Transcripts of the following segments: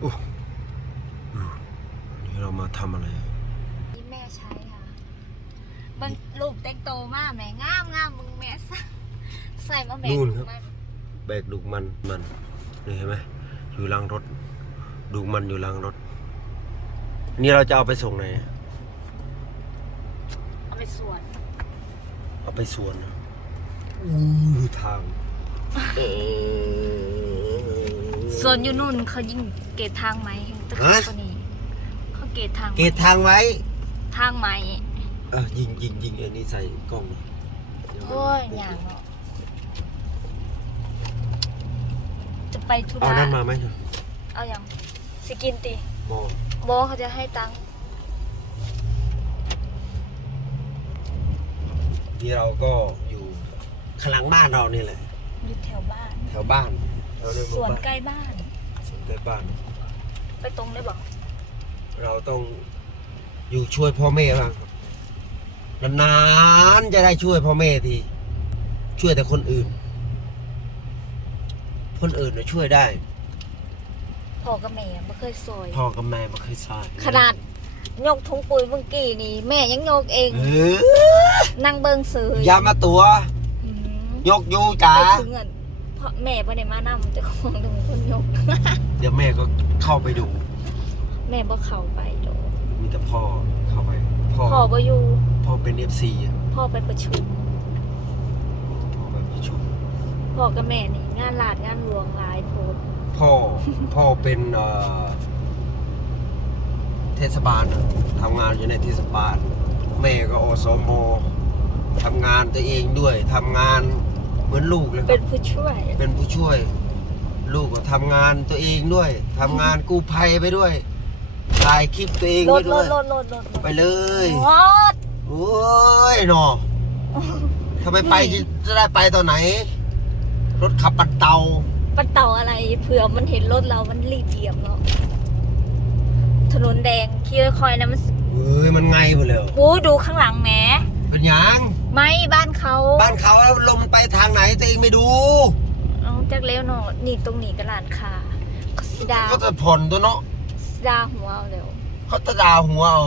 โอ้อืมวันนี้เรามาทำอะไรที่แม่ใช้ค่ะเบิ่งลูกแต่งโตมากแม่งามงามมึงแม่ใส่ใส่มาแม่นู่นครับมันแบกดุกมันมันนี่เห็นไหมอยู่หลังรถดุกมันอยู่หลังรถ นี่เราจะเอาไปส่งไหนเอาไปสวนเอาไปสวนนะอู้ดูทางเออ สวนอยู่นู่นเขายิ่งเกตทางไหมตะฮะกว่านี้เขาเกตทางเกตทางไว้ ทางไหมอะยิงยิงยิงอันนี้ใส่กล้องนะเดี๋วมันโอ้ยอย่างเนาะจะไปธุเอาระนั่นมาไหมเอาอย่างสกินติมองโบเขาจะให้ตังค์ที่เราก็อยู่ข้างหลังบ้านเรานี่แหละอยู่แถวบ้าน แถวบ้าน เราเรียกสว่าวนบ้านใกล้บ้าน สวนใกล้บ้าน ไปตรงได้บอกเราต้องอยู่ช่วยพ่อแม่บ้างครับนานๆจะได้ช่วยพ่อแม่ที ช่วยแต่คนอื่น คนอื่นน่ะช่วยได้ พ่อกับแม่ไม่เคยซอย พ่อกับแม่มาเคยสอนขนาด ยกถุงปุ๋ยเมื่อกี้นี่ แม่ยังยกเอง เออนั่งเบิงซื้ออย่ามาตัว อืมยกอยู่จ๋า ไปถึงเงิน เพราะแม่ไม่ได้มานำเจะของถึงคนยก เดี๋ยวแม่ก็เข้าไปดู แม่บ่เข้าไปดอกมีแต่พ่อเข้าไป พ่อพ่อบ่อยู่พ่อเป็นเอฟซีพ่อไปประชุมพ่อไปประชุมพ่อกับแม่นี่งานลาดงานหลวงหลายโพดพ่อพ่อเป็นเอ่อเทศบาลอะทำงานอยู่ในเทศบาล แม่ก็อสมทำงานตัวเองด้วยทำงาน เหมือนลูกเลยคเป็รับ นผู้ช่วย เป็นผู้ช่วย ลูกก็ทำงานตัวเองด้วยทำงานกู้ภัยไปด้วยถ่ายคลิปตัวเองรไปถรด้วถย รถรถรถไปเลยรถ โอ้ยหนอทำไมไปจะจะได้ไปตอนไหน รถขับปัดเตา ปันเต่าอะไร เผื่อมันเห็นรถเรา มันรีบเหยียบเนาะถนนแดงขี่ค่อยๆนะมันเฮ้ยมันไงหมดเลยโอ้ดูข้างหลังแหมเป็นหยัง ไม่บ้านเขาบ้านเขาแล้วลมไปทางไหนตัวเองไม่ดูเอาจากเลี้ยวเนาะนี่ตรงนี้ก็ร้านค้าเขาสิดาเขาจะผ่อนตัวเนาะสิดาหัวเอาเร็วเขาจะดาหัวเอา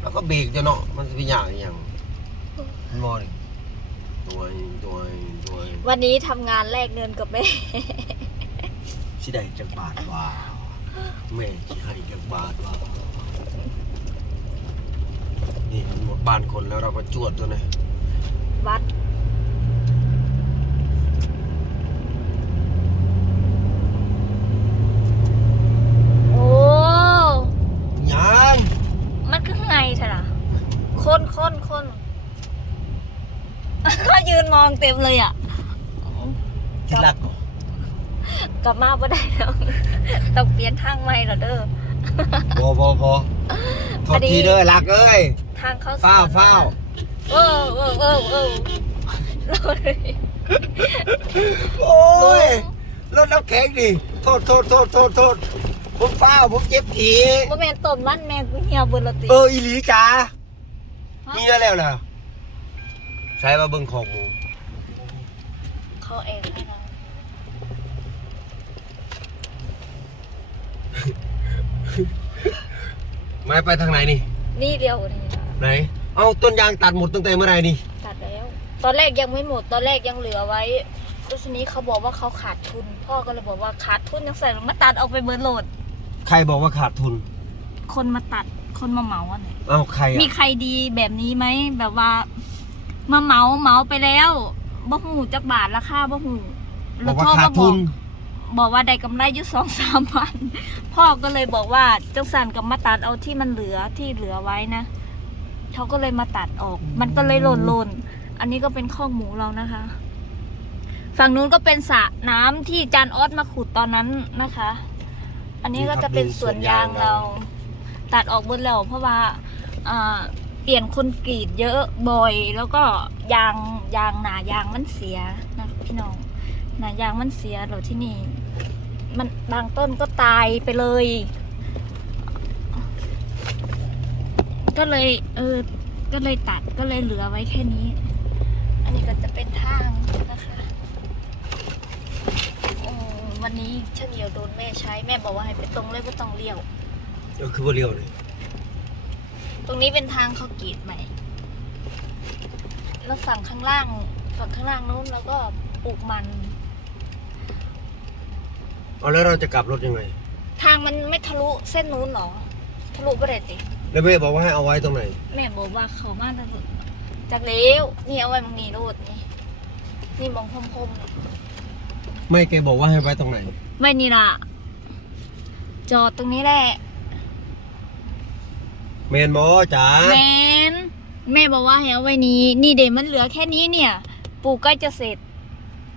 แล้วก็เบรกตัวเนาะมันจะเป็นอย่างอย่างมอนี่ตัวเองตัวเองตัวเองวันนี้ทำงานแลกเงินกับแม่ที่ใดจักบาทว่าแม่ที่ให้จักบาทว่า นี่มันหมดบ้านคนแล้วเราก็จวดตัวไหนวัดโอ้ยังมันคือไงเถอะล่ะคนคนคนก็ยืนมองเต็มเลยอะที่รักกลับมาบ่ได้แล้วต้องเปลี่ยนทางใหม่แล้วเด้อ พอพอพอโทพอษดีทีเด้อรักเอ้ย ทางเข้าสวนเฝ้าเฝ้าเออเออเออเออเลย โอ้ยรถน้ำแข็งดิโทษโทษโทษโทษโทษผมเฝ้าผมเจ็บผีบ่แม่นต้นมันแม่กูเหี่ยวเบิดและติ เอออีหลีจ้าฮะนี่แล้วแล้วใช้มาเบิ่งของหมูเขาเองให้เราไม่ไปทางไหนนี่นี่เดียวนี่นะ ไหน เอาต้นยางตัดหมดตั้งแต่เมื่อไหร่นี่ ตัดแล้ว ตอนแรกยังไม่หมด ตอนแรกยังเหลือไว้แล้วทีนี้เขาบอกว่าเขาขาดทุน พ่อก็เลยบอกว่าขาดทุนยังใส่มาตัดเอาไปเบิร์โหลด ใครบอกว่าขาดทุน คนมาตัด คนมาเหมาอะเนี่ยเอาใครมีอะใครดีแบบนี้ไหม แบบว่า มาเหมาเหมาไปแล้วบ่หูจักบาทราคาบ่หูบอกว่าโทรขาดมาบทุอกนบอกว่าได้กำไรอยู่สองสามพัน พ่อก็เลยบอกว่าจังสันกับมาตัดเอาที่มันเหลือที่เหลือไว้นะ เขาก็เลยมาตัดออก มันก็เลยหล่นหล่นอันนี้ก็เป็นข้อกหมูเรานะคะ ฝั่งนู้นก็เป็นสระน้ำที่จานออสมาขุดตอนนั้นนะคะ อันนี้ก็จะเป็นสวนยางเรา ตัดออกหมดแล้วเพราะว่าเปลี่ยนคนกรีดเยอะบ่อย แล้วก็ยางยางหนายางมันเสียนะพี่น้องหนายางมันเสียเรอที่นี่ มันบางต้นก็ตายไปเลย ก็เลยเออ ก็เลยตัดก็เลยเหลือไว้แค่นี้ อันนี้ก็จะเป็นทางนะคะโอ้วันวันนี้ช่างเหี่ยวโดนแม่ใช้แม่บอกว่าให้ไปตรงเลยไม่ต้องเลี้ยว ก็คือว่าเรียวเลยตรงนี้เป็นทางเขากรีดใหม่ แล้วฝั่งข้างล่าง ฝั่งข้างล่างนู้นแล้วก็ปลูกมัน เอาแล้วเราจะกลับรถยังไง ทางมันไม่ทะลุเส้นนู้นหรอ ทะลุไปเลยติ แล้วแม่บอกว่าให้เอาไว้ตรงไหน แม่บอกว่าเขามาทางนู้นจากเลี้ยวนี่เอาไว้มังนี่โลดนี่นี่มองคมๆนี่ไม่แกบอกว่าให้ไว้ตรงไหนไม่นี่ล่ะ จอดตรงนี้แหละเมนบอจ๋าแมนแม่บอกว่าให้เอาไว้นี้นี่เดี๋ยวมันเหลือแค่นี้เนี่ย ปลูกใกล้จะเสร็จ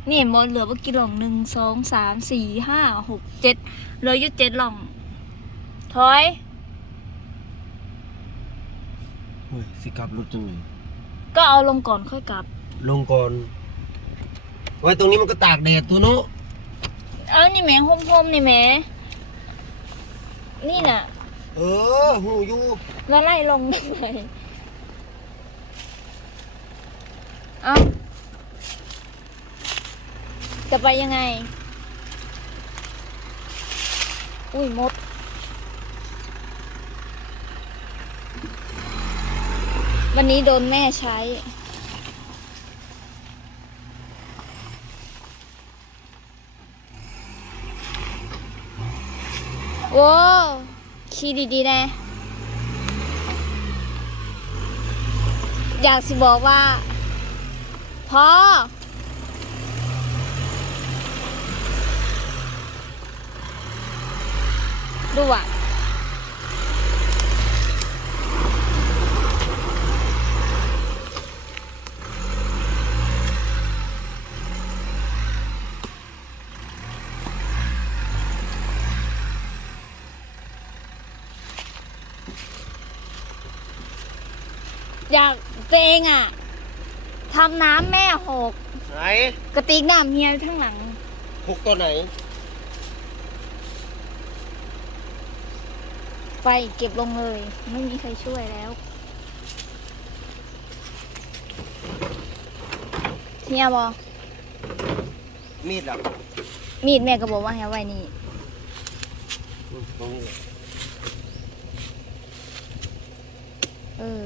นี่หมดเหลือว่ากี่หล่องหนึ่งสองสามสี่ห้าหกเจ็ดเหลืออยู่เจ็ดหล่อง ถอย เฮ้ยสิกลับรถจังเลยก็เอาลงก่อนค่อยกลับ ลงก่อน ไว้ตรงนี้มันก็ตากแดดตัวเนาะเอานี่แหม่โฮมๆนี่แหม่นี่น่ะเออหูอยู่แล้วไล่ลงได้ไหมเอาจะไปยังไง อุ้ยมด วันนี้โดนแม่ใช้ โว้ขี่ดีๆนะ อยากสิบอกว่า พ่อ ดูอะ อยากตัวเองอะทำน้ำแม่หก ไหนกระติกน้ำเฮียอยู่ข้างหลัง หกตัวไหน ไปเก็บลงเลย ไม่มีใครช่วยแล้วเฮียบอมีดหรอมีดแม่ก็บอกว่าให้เอาไว้นี่อืมตรงนี้แหละเออ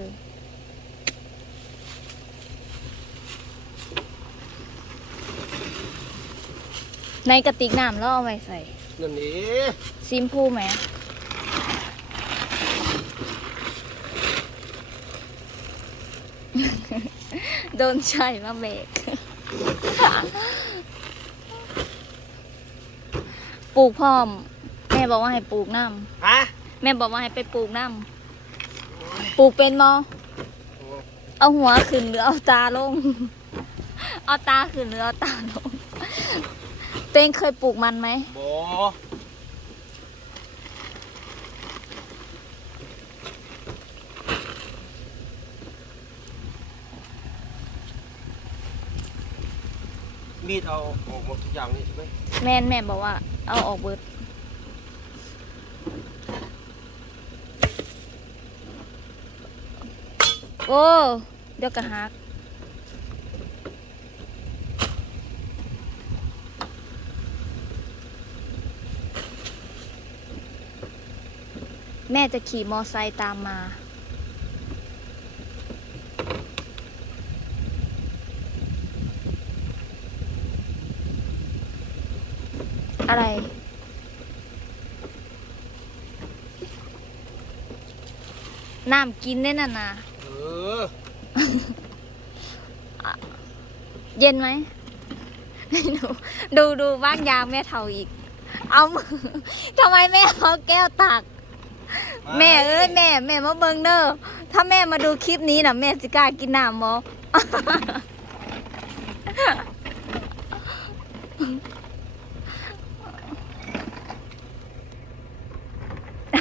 ในกระติกน้ำแล้วเอาไว้ใส่นั่นนี่ซิมพูไหมโดนใช่มาเบรกปลูกพร้อม แม่บอกว่าให้ปลูกน้ฮะำแม่บอกว่าให้ไปปลูกน้ำปลูกเป็นมอเอาหัวขึ้นหรือเอาตาลง เอาตาขึ้นหรือเอาตาลง เต้งเคยปลูกมันไหมบอมีดเอาออกหมดทุกอย่างนี่ใช่ไหมแม่นแม่บอกว่า เอาออกเบิดโอ้เดี๋ยวกระหัก แม่จะขี่มอไซค์ตามมา อะไร น้ำกินได้น่ะนะเออ เย็นไหม ดูดูดูบ้านยางแม่เท่าอีก เอามือทำไมแม่เอาแก้วตัก แม่เอ้ยแม่แม่มาเบิงเด้อถ้าแม่มาดูคลิปนี้นะแม่สิกล้ากินน้ำมอ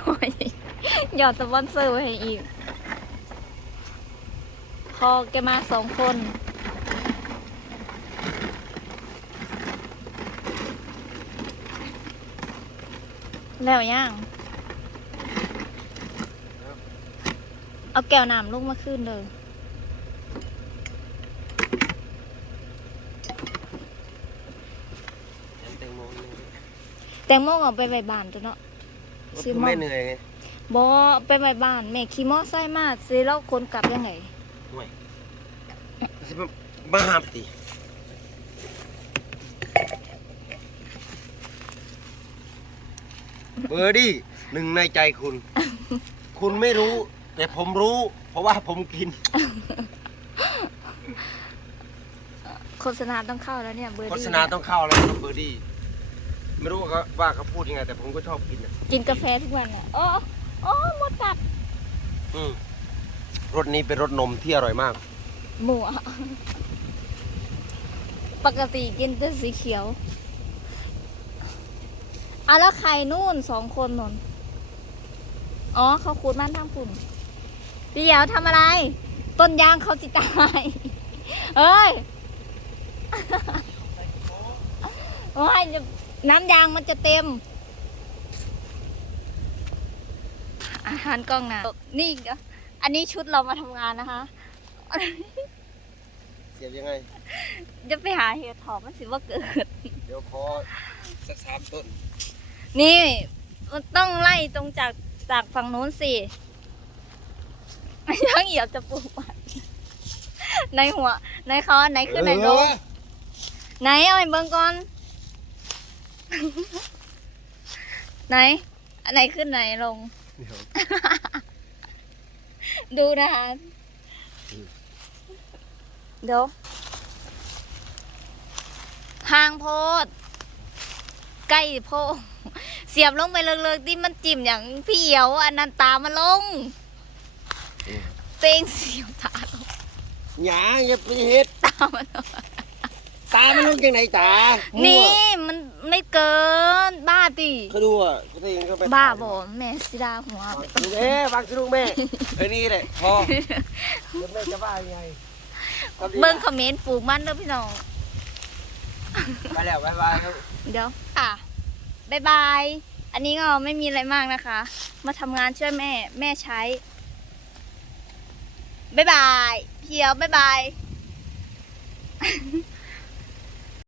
โอ้ยหยอดสปอนเซอร์ไว้ให้อีกพอแกมาสองคนแล้วยัง เอาแก้วน้ำลูกมาขึ้นเลยเห็นแตงโมนี่แตงโมเอาไปไว้บ้านตัวเนาะซื้อมาไม่เหนื่อยไงบอไปไว้บ้านแม่ขี่มอไซค์มาสิแล้วคนกลับยังไงห่วยสิมาบ้าหับติเบอร์ดี้หนึ่งในใจคุณ คุณไม่รู้ แต่ผมรู้ เพราะว่าผมกิน โฆษณาต้องเข้าแล้วเนี่ยเบอร์โฆดี้ษณาต้องเข้าแล้วครับเบอร์ดี้ไม่รู้ว่าเขาว่าเขาพูดยังไง แต่ผมก็ชอบกินอะกินกาแฟทุกวันอะโอ้โอ้หมดกัดอืมรสนี้เป็นรสนมที่อร่อยมาก หมูอะปกติกินแต่สีเขียวอะแล้วใครนู่นสองคนนนอ๋อเขาคูดบ้านทางปุ่น เดี๋ยวทำอะไร ต้นยางเขาจิตายเอ้ยโอ้ยเดี๋ยวน้ำยางมันจะเต็ม อาหารกล้องนะนี่อีกอะอันนี้ชุดเรามาทำงานนะคะเสียบยังไง จะไปหาเห็ดถอบมันสิว่าเกิด เดี๋ยวขอสักสามต้น นี่ มันต้องไล่ตรงจากจากฝั่งนู้นสิ ยังเหยียบจะปลูกมันในหัว ในคอไหนขึ้นไหนลงเออไหนเอาไอ้เบิ้งก่อน ไหนอันไหนขึ้นไหนลงเดี๋ยวดูนะคะเดี๋ยวทางโพด ใกล้โพดเสียบลงไปเลิกๆที่มันจิ้มอย่างพี่เหียว อันนั้นตามมาลง เตงเสียบตาลงหยาอย่าไปเฮ็ดตามมาลงตามันลงจังไหนตามั่วนี่ มันไม่เกินบ้าติเขาดูอะเขาเองเขาไปบ้าบ่แม่สิดาหัวฟังสิลูกแม่ฟังสิลูกแม่ไอ้นี่แหละพอเดี๋ยวแม่จะว่ายังไงทำดีเบิ้งคอมเมนต์ปลูกมันเด้อพี่น้องไปแล้วบายบายครับเดี๋ยวค่ะบายบาย อันนี้ก็ไม่มีอะไรมากนะคะ มาทำงานช่วยแม่ แม่ใช้ บ๊ายบาย เพียวบ๊ายบาย